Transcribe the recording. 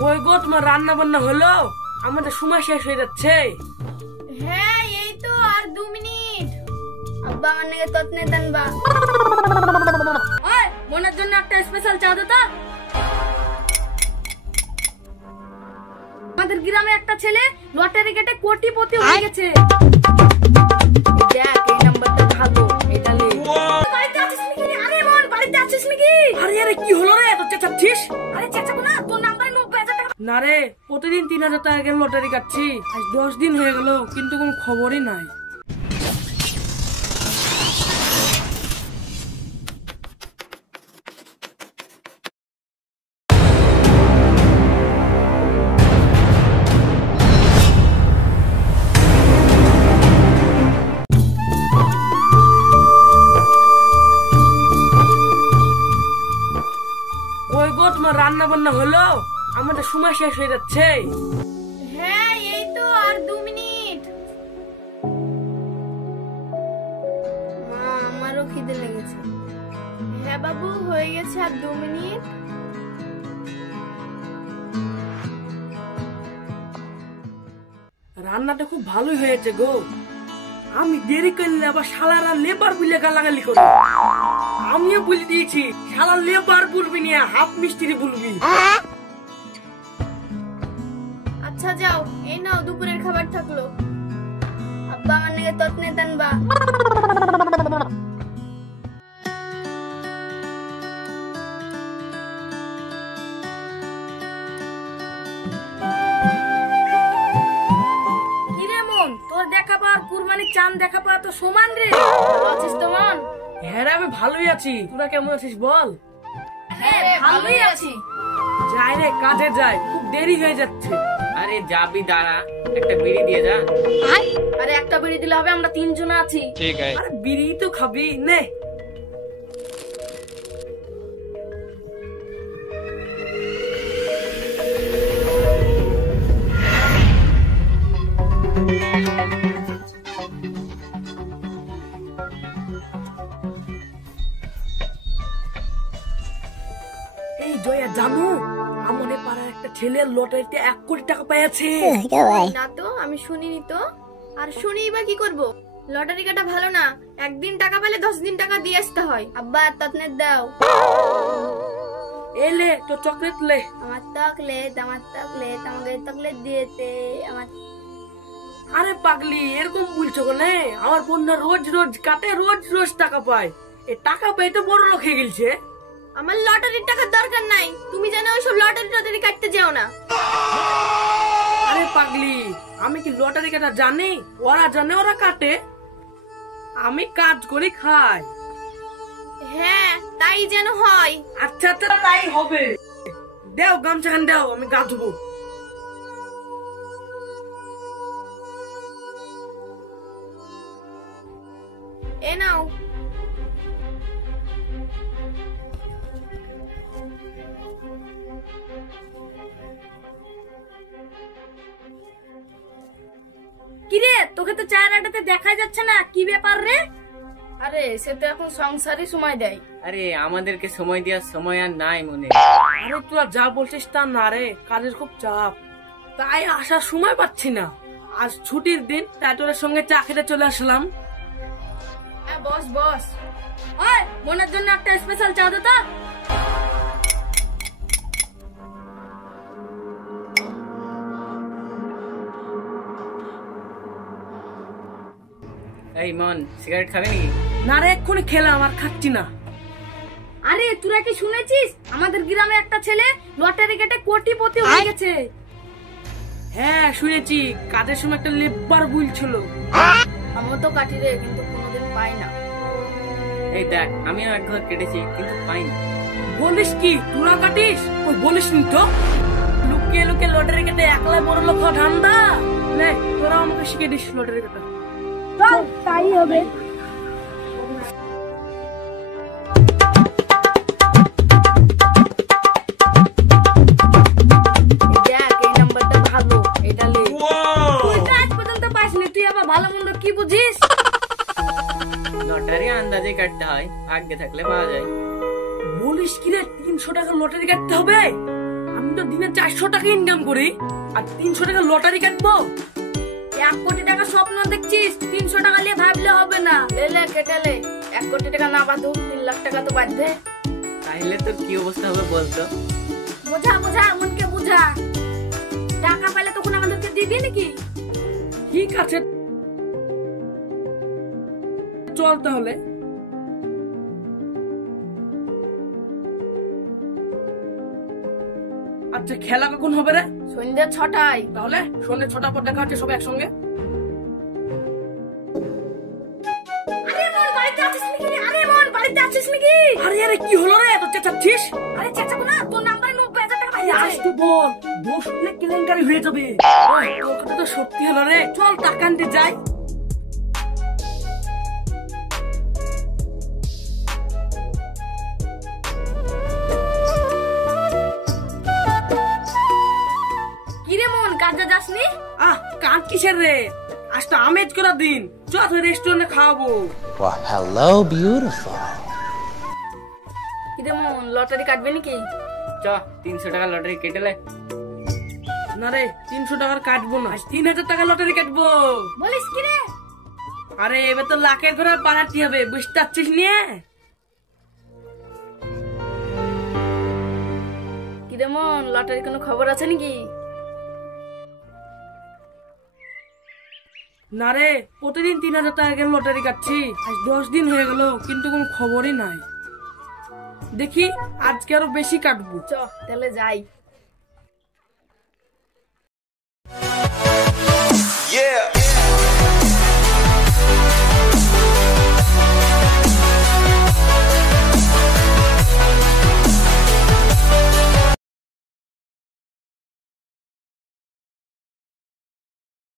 কই গো, তোমার রান্না বান্না হলো? আমাদের সময় শেষ হয়ে যাচ্ছে। হ্যাঁ এই তো আর 2 মিনিট। আব্বা আমার নাকি ততনে টানবা। ওই বোনের জন্য একটা স্পেশাল চা দে তো। আমাদের গ্রামে একটা ছেলে লটারি কেটে কোটিপতি হয়ে গেছে। দেখ এই নাম্বারটা ভালো, এটা নে। বাড়িতে আছিস নাকি? আরে বোন বাড়িতে আছিস নাকি? আরে আরে কি হলো রে, এত চেঁচাচ্ছিস? আরে চেঁচাবো না, তোর নাম্বারে 90,000 টাকা। না রে, প্রতিদিন 3,000 টাকা করে লটারি কাটছি। আজ 10 দিন হয়ে গেল, কিন্তু কোনো খবরই নাই। কই গো, তোমার রান্না বান্না হলো? আমাদের সময় শেষ হয়ে যাচ্ছে। হ্যাঁ এই তো আর 2 মিনিট। মা আমারও খিদে লেগেছে। হ্যাঁ বাবু হয়ে গেছে আর 2 মিনিট। রান্নাটা খুব ভালোই হয়েছে গো। আমি দেরি করলে আবার শালারা লেবার বলে গালাগালি করে। আমিও বলে দিয়েছি, শালা লেবার বলবি না, হাফ মিস্ত্রি বলবি। আচ্ছা যাও, এই নাও দুপুরের খাবার থাকলো। আব্বা আমার নাকি ততনে টানবা। কিরে মন, তোর দেখা পাওয়ার কুরবানির চাঁদ দেখা পাওয়া তো সমান রে। ভালো আছিস তো মন? হ্যাঁ রে, আমি ভালোই আছি। তোরা কেমন আছিস বল? হ্যাঁ ভালোই আছি। যাই রে, কাজে যাই, খুব দেরি হয়ে যাচ্ছে। আরে যাবি দাঁড়া, একটা বিড়ি দিয়ে যা। আরে একটা বিড়ি দিলে হবে, আমরা 3 জন আছি। ঠিক আছে। আরে বিড়ি তো খাবি নে। এই জয়া, জানো আমাদের পাড়ার একটা ছেলের লটারিতে 1 কোটি টাকা পেয়েছে। না তো, আমি শুনিনি তো। আর শুনি বা কি করব? লটারি কাটা ভালো না, একদিন টাকা পেলে 10 দিন টাকা দিয়ে আসতে হয়। আব্বা ততনে দাও। এলে তো চকলেট লে। আমার চকলেট আমাকে চকলেট দিয়েছে আমার। আরে পাগলি, এরকম বলছো কেন? আমার বোনরা রোজ রোজ কাটে, রোজ রোজ টাকা পায়। এ টাকা পেয়ে তো বড় লোক হয়ে গেছে। আমার লটারির টাকার দরকার নাই, তুমি জানো ওইসব লটারি কাটতে যেও না। আরে পাগলি, আমি কি লটারি কাটা জানি? ওরা জানে, ওরা কাটে। আমি কাজ করে খাই। হ্যাঁ তাই যেন হয়। আচ্ছা আচ্ছা, তাই হবে। দাও গামছাখান দাও, আমি গা ধুবো। এ নাও। কিরে, তোকে তো চায়ের আড্ডাতে দেখা যাচ্ছে না, কি ব্যাপার রে? আরে সে তো এখন সংসারই সময় দেয়। আরে আমাদেরকে সময় দেওয়ার সময় আর নাই মনে। আরে তোরা যা বলছিস তা না রে, কাজের খুব চাপ, তাই আসার সময় পাচ্ছি না। আজ ছুটির দিন, তাই তোদের সঙ্গে চা খেতে চলে আসলাম। হ্যাঁ বস বস। ওই বোনের জন্য একটা স্পেশাল চা দে তো। এই মন, সিগারেট খাবে নাকি? না রে, এক্ষুনি খেলাম, আর খাচ্ছি না। আরে তোরা কি শুনেছিস, আমাদের গ্রামে একটা ছেলে লটারি কেটে কোটিপতি হয়ে গেছে। হ্যাঁ শুনেছি, কাজের সময় একটা লেবার বলছিল। আমিও তো কাটি রে, কিন্তু কোনোদিন পাই না। এই দেখ, আমিও একবার কেটেছি কিন্তু পাইনি। বলিস কি, তোরা কাটিস? ওই বলিস নি তো। লুকিয়ে লুকিয়ে লটারি কেটে একলা বড় লোক হওয়া ঠান্ডা। নে, তোরা আমাকে শিখে দিস লটারি কাটা। চল তাই হবে। দেখ এই নাম্বারটা ভালো, এটা লে। তুই তো আজ পর্যন্ত পাসনি, তুই আবার ভালো মন্দ কি বুঝিস? লটারি আন্দাজে কাটতে হয়, ভাগ্যে থাকলে পাওয়া যায়। বলিস কি রে, 300 টাকা লটারি কাটতে হবে? আমি তো দিনে 400 টাকা ইনকাম করি আর 300 টাকা লটারি কাটবো। 1 কোটি টাকা স্বপ্ন দেখছিস, 300 টাকা নিয়ে ভাবলে হবে না। লে কেটেলে 1 কোটি টাকা না বাঁধু 3 লাখ টাকা তো বাঁধবে। তাহলে তোর কি অবস্থা হবে বলতো? বোঝা মনকে বুঝা। টাকা পেলে তখন আমাদেরকে দিবি নাকি? ঠিক আছে চল তাহলে। আচ্ছা খেলা কখন হবে রে? সন্ধ্যে 6টায়। তাহলে সন্ধ্যে 6টার পর দেখা হচ্ছে সব একসঙ্গে। আরে আরে কি হলো রে, এত চেঁচাচ্ছিস? আরে চেঁচাবো না, তোর নাম্বারে 90,000 টাকা পাইছে। আসতে বল, দোষ হলে কেলেঙ্কারি হয়ে যাবে। ওই, তোর কথা তো সত্যি হলো রে, চল টাকা আনতে যাই। কিরে মন, কাজে যাসনি? কাজ কিসের রে, আজ তো আমেজ করার দিন, চল রেস্টুরেন্টে খাওয়াবো। Well, hello, beautiful. কিরে মন, লটারি কাটবে নাকি? চ 300 টাকা লটারি কেটেলে। না রে, 300 টাকার কাটবো না, 3000 টাকা লটারি কাটবো। বলিস কি রে? আরে এবার তো লাখের ঘরে পাঠাতে হবে, বুঝতে পারছিস নিয়ে। কিরে মন, লটারি কোনো খবর আছে নাকি? না রে, প্রতিদিন 3000 টাকা করে লটারি কাটছি, আজ 10 দিন হয়ে গেল কিন্তু কোনো খবরই নাই। দেখি আজকে আরো বেশি কাটবো। চ তাহলে যাই।